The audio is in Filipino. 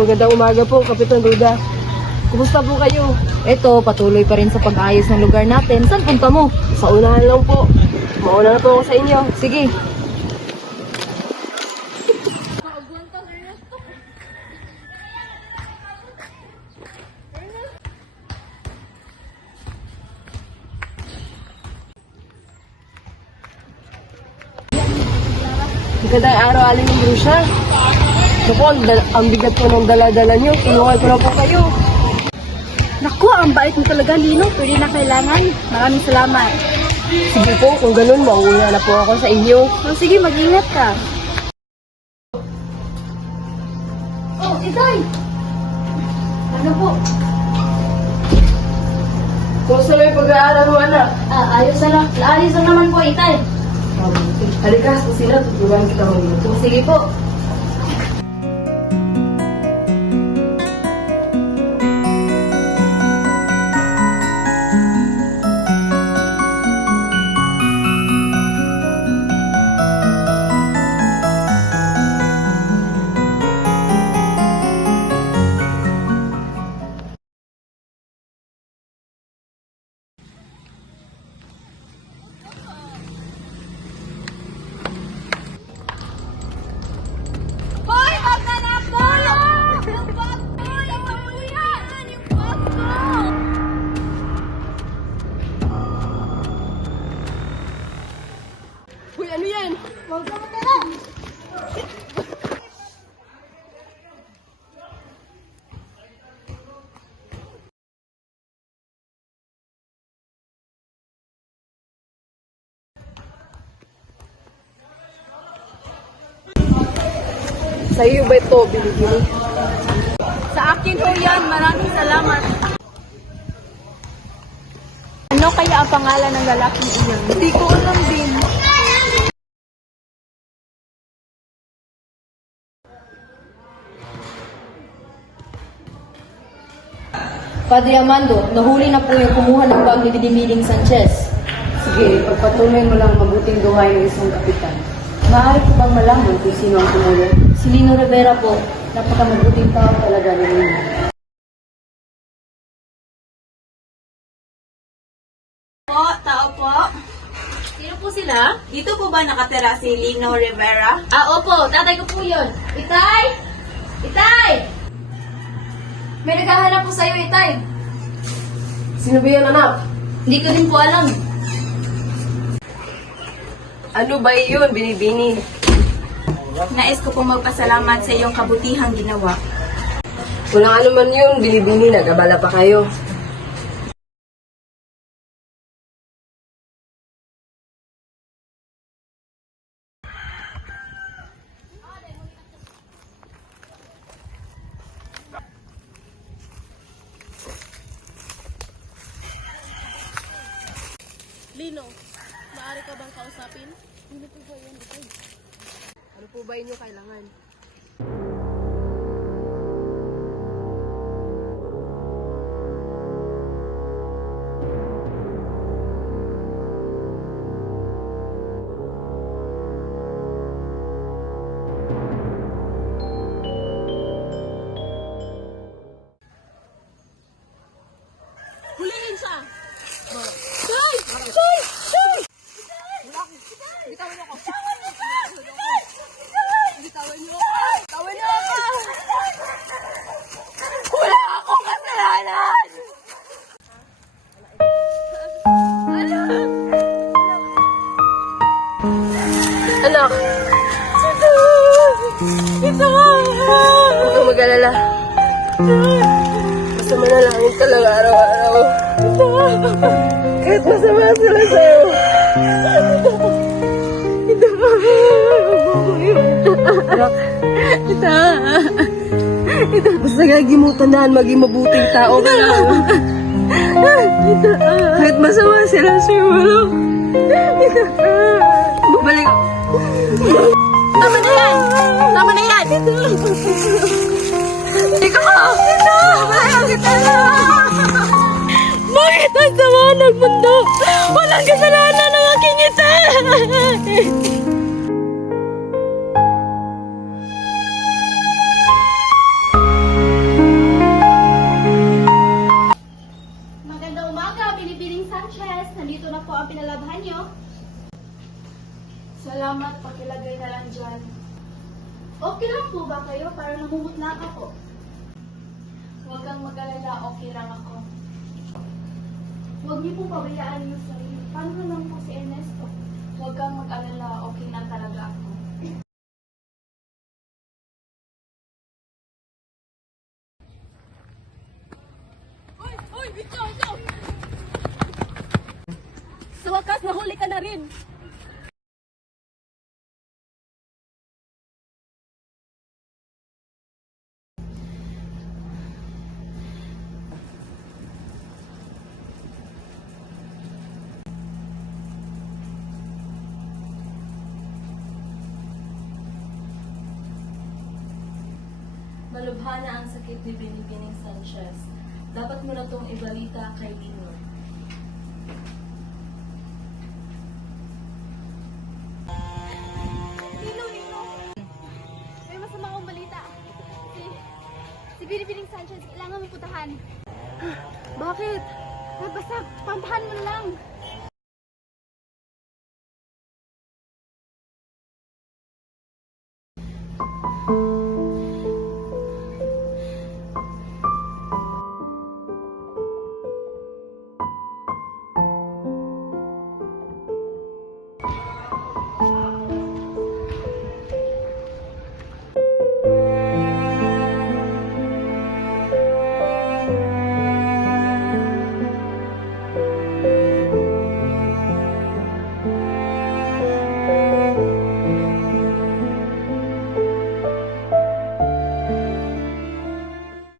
Magandang umaga po, Kapitan Ruda. Kumusta po kayo? Eto, patuloy pa rin sa pag-ayos ng lugar natin. Saan punta mo? Sa unahan lang po. Mauna na po ako sa inyo. Sige. Magandang araw, Aling Brusha. Naku, ang bigat po ng dala-dala nyo. Tulungan ko na po kayo. Naku, ang bait mo talaga, Lino. Pwede na kailangan. Maraming salamat. Sige po, kung ganun, mauuna na po ako sa inyo. Sige, mag-ingat ka. Oh, Itay! Ano po? Kumusta na yung pag-aaral mo, anak? Ayos na naman po, Itay. Halika, sa sila, tutulungan kita magluto. Sige po. Hoy, maghanap mo! Yung bag ko! Yung bag ko yan! Yung bag ko! Uy, ano yan? Huwag ka matala! Sa iyo ba ito, binibini? Sa akin ho yan, maraming salamat. Ano kaya ang pangalan ng lalaking iyon? Hindi ko alam din. Padre Amando, nahuli na po yung kumuha ng bag ni Didimiling Sanchez. Sige, pagpatuloy mo lang mabuting gawain ng isang kapitan. Maaari ko bang malaman kung sino ang tumulong? Si Lino Rivera po, napakamabuting tao talaga ni Lino. Po, tao po. Sino po sila? Dito po ba nakatira si Lino Rivera? Opo, tatay ko po yun. Itay! Itay! May naghahanap po sa'yo, Itay. Sino ba yan, anak? Hindi ko din po alam. Ano ba yun, binibini? Nais ko pong magpasalamat sa iyong kabutihang ginawa. Walang ano man yun, binibini, nagabala pa kayo. Lino, maaari ka bang kausapin? Ano po ba yan, Itay? Ano po ba inyo kailangan? Huliin siya! Anak! Huwag kang mag-alala. Basta manalangin ka lang araw-araw. Kahit masama sila sa'yo. Anak. Basta gagi mong tandaan, maging mabuting tao ka lang. Kahit masama sila sa'yo. Babalik ako. Tama na yan! Tama na yan! Ikaw! Bakit ang sama ng mundo? Walang kasalanan ng aking ita! nandito na po ang pinalabhan niyo. Salamat, pakilagay na lang dyan. Okay lang po ba kayo para namumutla ako? Huwag kang mag-alala, okay lang ako. Huwag niyo pong pabayaan yung sarili. Paano naman po si Ernesto? Huwag kang mag-alala, okay na talaga ako. Sa wakas, nahuli ka na rin. Malubhana ang sakit ni Binibining Sanchez. Dapat mo na itong ibalita kay Lino. Nino! May masama akong balita. Si Binibining Sanchez, kailangan mo putahan. Bakit? Basta, pampahan mo na lang.